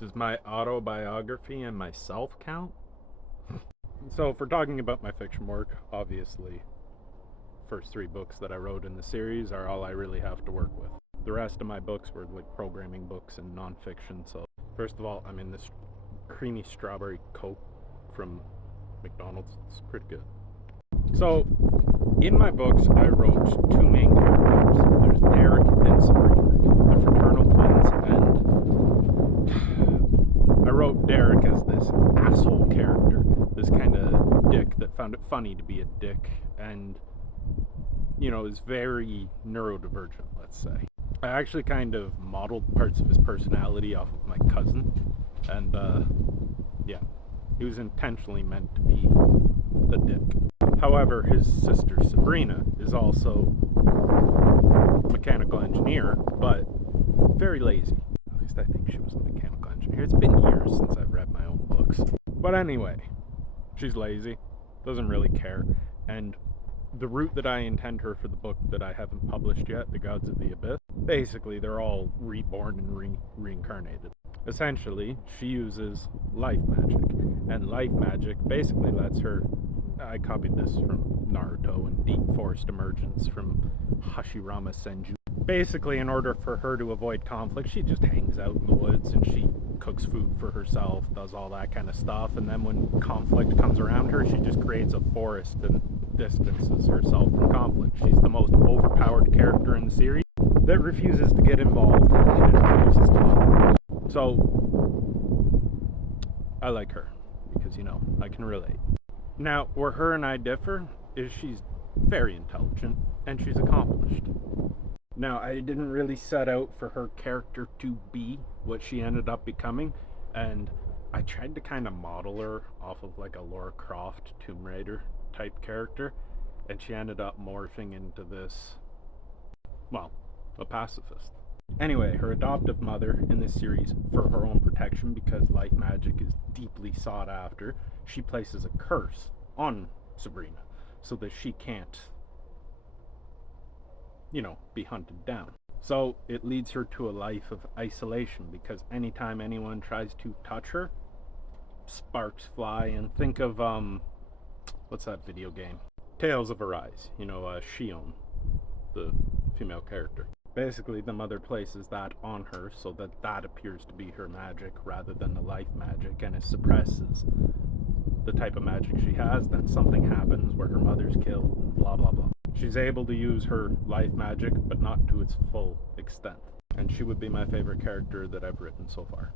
Does my autobiography and myself count? So, if we're talking about my fiction work, obviously, first 3 books that I wrote in the series are all I really have to work with. The rest of my books were like programming books and nonfiction. So, first of all, I'm in this creamy strawberry Coke from McDonald's. It's pretty good. So, in my books, I wrote 2 main characters. There's Derek and Sabrina. They're fraternal twins, and I wrote Derek as this asshole character, this kind of dick that found it funny to be a dick, and, you know, is very neurodivergent, let's say. I actually kind of modeled parts of his personality off of my cousin, and, yeah, he was intentionally meant to be a dick. However, his sister Sabrina is also a mechanical engineer, but very lazy. At least I think she was a mechanical engineer. It's been years since I've read my own books. But anyway, she's lazy, doesn't really care, and the route that I intend her for the book that I haven't published yet, The Gods of the Abyss, basically they're all reborn and reincarnated. Essentially, she uses life magic, and life magic basically lets her, I copied this from Naruto and Deep Forest Emergence from Hashirama Senju. Basically, in order for her to avoid conflict, she just hangs out in the woods and she cooks food for herself, does all that kind of stuff, and then when conflict comes around her, she just creates a forest and distances herself from conflict. She's the most overpowered character in the series that refuses to get involved and refuses to love. So, I like her because, you know, I can relate. Now, where her and I differ is she's very intelligent and she's accomplished. Now, I didn't really set out for her character to be what she ended up becoming, and I tried to kind of model her off of like a Lara Croft Tomb Raider type character, and she ended up morphing into this, well, a pacifist. Anyway, her adoptive mother in this series, for her own protection, because life magic is deeply sought after, she places a curse on Sabrina so that she can't, you know, be hunted down. So it leads her to a life of isolation, because anytime anyone tries to touch her, sparks fly. And think of, what's that video game? Tales of Arise, you know, Shion, the female character. Basically, the mother places that on her so that that appears to be her magic rather than the life magic, and it suppresses the type of magic she has. Then something happens where her mother's killed and blah blah blah. She's able to use her life magic, but not to its full extent. And she would be my favorite character that I've written so far.